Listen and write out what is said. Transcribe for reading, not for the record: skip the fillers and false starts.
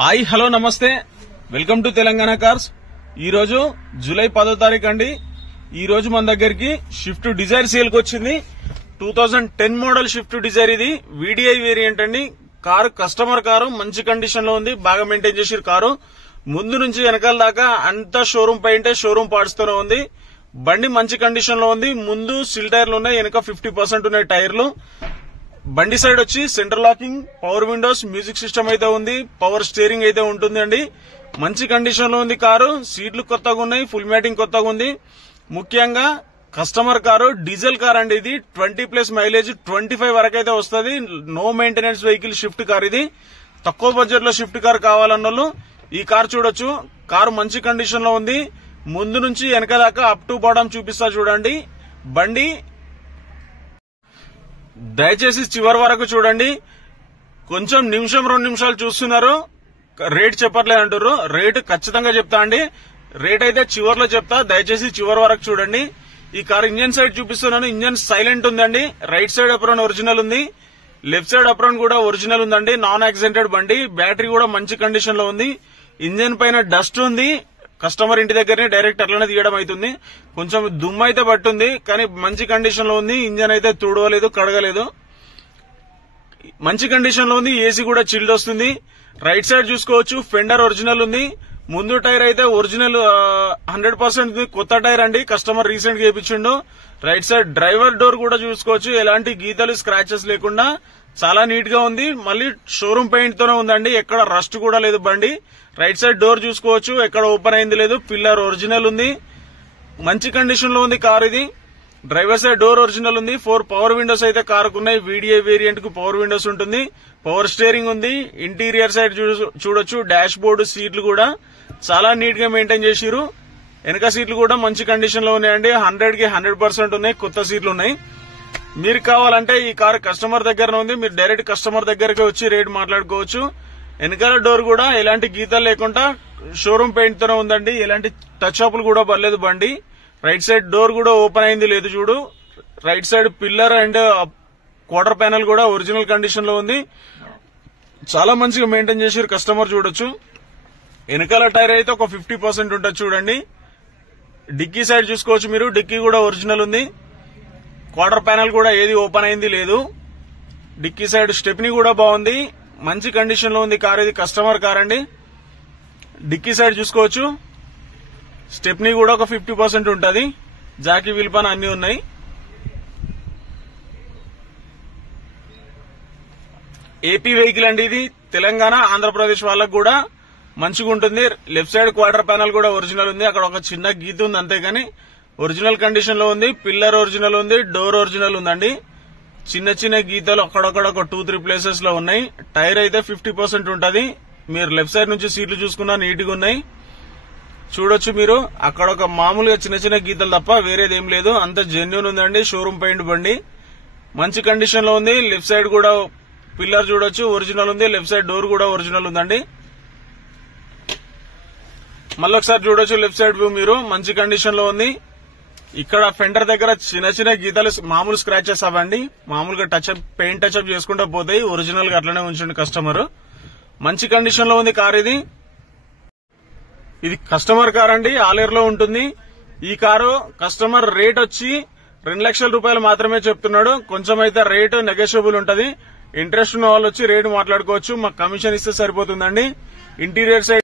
Hi hello నమస్తే welcome to Telangana cars. ఈ రోజు జూలై 10వ తారీఖు అండి। ఈ రోజు మన దగ్గరికి షిఫ్ట్ డిజైర్ సేల్ కి వచ్చింది। 2010 మోడల్ షిఫ్ట్ డిజైర్, ఇది వీడిఐ వేరియంట్ అండి। కారు కస్టమర్ కారు, మంచి కండిషన్ లో ఉంది, బాగా మెయింటైన్ చేసిన కారు। ముందు నుంచి వెనకాల దాకా అంతా షోరూమ్ పెయింటే, షోరూమ్ పార్ట్స్ తోనే ఉంది। బండి మంచి కండిషన్ లో ఉంది। ముందు సిల్ టైర్లు ఉన్నాయి, వెనక 50% ఉన్నాయి టైర్లు। బండి సైడ్ వచ్చి centre locking, power Windows, music system అయితే ఉంది, పవర్ స్టీరింగ్ అయితే ఉంటుంది అండి। మంచి కండిషన్ లో ఉంది కారు। సీట్లు కొత్తగా ఉన్నాయి, ఫుల్ మ్యాటింగ్ కొత్తగా ఉంది। ముఖ్యంగా కస్టమర్ కారు, డీజిల్ కార్ అండి ఇది। 20+ మైలేజ్, 25 వరకు అయితే వస్తుంది। No maintenance vehicle shift car ఇది। తక్కువ బడ్జెట్ లో షిఫ్ట్ కార్ కావాలన్న వాళ్ళు ఈ కార్ చూడొచ్చు। కారు మంచి కండిషన్ లో ఉంది। ముందు నుంచి వెనక దాకా అప్ టు బాటమ్ చూపిస్తా చూడండి। బండి దయచేసి చివరి వరకు చూడండి। కొంచెం నిమిషం 2 నిమిషాలు చూస్తున్నారు, రేట్ చెప్పట్లేదు అంటారు। రేటు ఖచ్చితంగా చెప్తా అండి, రేట్ అయితే చివర్లో చెప్తా, దయచేసి చివరి వరకు చూడండి। ఈ కార్ ఇంజన్ సైడ్ చూపిస్తున్నాను। ఇంజన్ సైలెంట్ ఉందండి। రైట్ సైడ్ అప్రాన్ ఒరిజినల్ ఉంది, లెఫ్ట్ సైడ్ అప్రాన్ కూడా ఒరిజినల్ ఉందండి। నాన్ యాక్సిడెంటెడ్ బండి, బ్యాటరీ కూడా మంచి కండిషన్ లో ఉంది। ఇంజన్ పైన డస్ట్ ఉంది, కస్టమర్ ఇంటి దగ్గరనే డైరెక్ట్ అట్లనే తీయడం అవుతుంది। కొంచెం దుమ్ము అయితే పట్టుంది, కానీ మంచి కండిషన్ లో ఉంది। ఇంజన్ అయితే తుడవలేదు, కడగలేదు, మంచి కండిషన్ లో ఉంది। ఏసీ కూడా చిల్డ్ వస్తుంది। రైట్ సైడ్ చూసుకోవచ్చు, ఫెండర్ ఒరిజినల్ ఉంది। ముందు టైర్ అయితే ఒరిజినల్ 100% కొత్త టైర్ అండి, కస్టమర్ రీసెంట్ గా వేయించిండు। రైట్ సైడ్ డ్రైవర్ డోర్ కూడా చూసుకోవచ్చు, ఎలాంటి గీతలు స్క్రాచెస్ లేకుండా చాలా నీట్ గా ఉంది। మళ్ళీ షోరూమ్ పెయింట్ తోనే ఉందండి, ఎక్కడ రస్ట్ కూడా లేదు బండి। రైట్ సైడ్ డోర్ చూసుకోవచ్చు, ఎక్కడ ఓపెన్ అయింది లేదు, పిల్లర్ ఒరిజినల్ ఉంది, మంచి కండిషన్ లో ఉంది కార్ ఇది। డ్రైవర్ సైడ్ డోర్ ఒరిజినల్ ఉంది। 4 పవర్ విండోస్ అయితే కారుకు ఉన్నాయి। వీడిఐ వేరియంట్ కు పవర్ విండోస్ ఉంటుంది, పవర్ స్టీరింగ్ ఉంది। ఇంటీరియర్ సైడ్ చూడొచ్చు, డాష్ బోర్డు, సీట్లు కూడా చాలా నీట్ గా మెయింటైన్ చేసిరు। వెనక సీట్లు కూడా మంచి కండిషన్ లో ఉన్నాయండి, 100కి 100% ఉన్నాయి, కొత్త సీట్లు ఉన్నాయి। మీరు కావాలంటే ఈ కార్ కస్టమర్ దగ్గర ఉంది, మీరు డైరెక్ట్ కస్టమర్ దగ్గరకి వచ్చి రేట్ మాట్లాడుకోవచ్చు। వెనకాల డోర్ కూడా ఎలాంటి గీతలు లేకుండా షోరూమ్ పెయింట్ తోనే ఉందండి, ఎలాంటి టచ్ అప్లు కూడా పర్లేదు బండి। రైట్ సైడ్ డోర్ కూడా ఓపెన్ అయింది లేదు చూడు। Right side pillar and quarter panel కూడా ఒరిజినల్ కండిషన్ లో ఉంది, చాలా మంచిగా మెయింటైన్ చేసారు కస్టమర్ చూడొచ్చు। వెనకాల టైర్ అయితే ఒక 50% ఉంటుంది చూడండి। డిక్కీ సైడ్ చూసుకోవచ్చు మీరు, డిక్కీ కూడా ఒరిజినల్ ఉంది, క్వార్టర్ ప్యానల్ కూడా ఏది ఓపెన్ అయింది లేదు। డిక్కీ సైడ్ స్టెప్నీ కూడా బాగుంది, మంచి కండిషన్ లో ఉంది కార్ ఇది, కస్టమర్ కార్ అండి। డిక్కీ సైడ్ చూసుకోవచ్చు, స్టెప్నీ కూడా ఒక 50% ఉంటది, జాకీ విల్పన్ అన్ని ఉన్నాయి। ఏపీ వెహికల్ అండి ఇది, తెలంగాణ ఆంధ్రప్రదేశ్ వాళ్ళకు కూడా మంచిగా ఉంటుంది। లెఫ్ట్ సైడ్ క్వార్టర్ ప్యానల్ కూడా ఒరిజినల్ ఉంది, అక్కడ ఒక చిన్న గీత ఉంది అంతేగాని ఒరిజినల్ కండిషన్ లో ఉంది। పిల్లర్ ఒరిజినల్ ఉంది, డోర్ ఒరిజినల్ ఉందండి, చిన్న చిన్న గీతలు అక్కడక్కడ ఒక 2-3 ప్లేసెస్ లో ఉన్నాయి। టైర్ అయితే 50% ఉంటది। మీరు లెఫ్ట్ సైడ్ నుంచి సీట్లు చూసుకున్నా నీట్ గా ఉన్నాయి చూడొచ్చు మీరు, అక్కడ ఒక మామూలుగా చిన్న చిన్న గీతలు తప్ప వేరేది ఏం లేదు, అంత జెన్యూన్ ఉందండి। షోరూమ్ పెయింట్ బండి మంచి కండిషన్ లో ఉంది। లెఫ్ట్ సైడ్ కూడా పిల్లర్ చూడొచ్చు ఒరిజినల్ ఉంది, లెఫ్ట్ సైడ్ డోర్ కూడా ఒరిజినల్ ఉందండి। మళ్ళీ ఒకసారి చూడొచ్చు లెఫ్ట్ సైడ్ వ్యూ మీరు, మంచి కండిషన్ లో ఉంది। ఇక్కడ ఫెండర్ దగ్గర చిన్న చిన్న గీతలు మామూలు స్క్రాచెస్ అవ్వండి, మామూలుగా పెయింట్ టచ్అప్ చేసుకుంటూ పోతాయి, ఒరిజినల్ గా అట్లనే ఉంచండి కస్టమర్। మంచి కండిషన్ లో ఉంది కార్ ఇది। ఇది కస్టమర్ కార్ అండి, ఆలేరులో ఉంటుంది ఈ కారు। కస్టమర్ రేట్ వచ్చి 2 లక్షల రూపాయలు మాత్రమే చెప్తున్నాడు, కొంచెం అయితే రేటు నెగోషియబుల్ ఉంటది। ఇంట్రెస్ట్ ఉన్న వాళ్ళు వచ్చి రేటు మాట్లాడుకోవచ్చు, మాకు కమిషన్ ఇస్తే సరిపోతుందండి। Interior side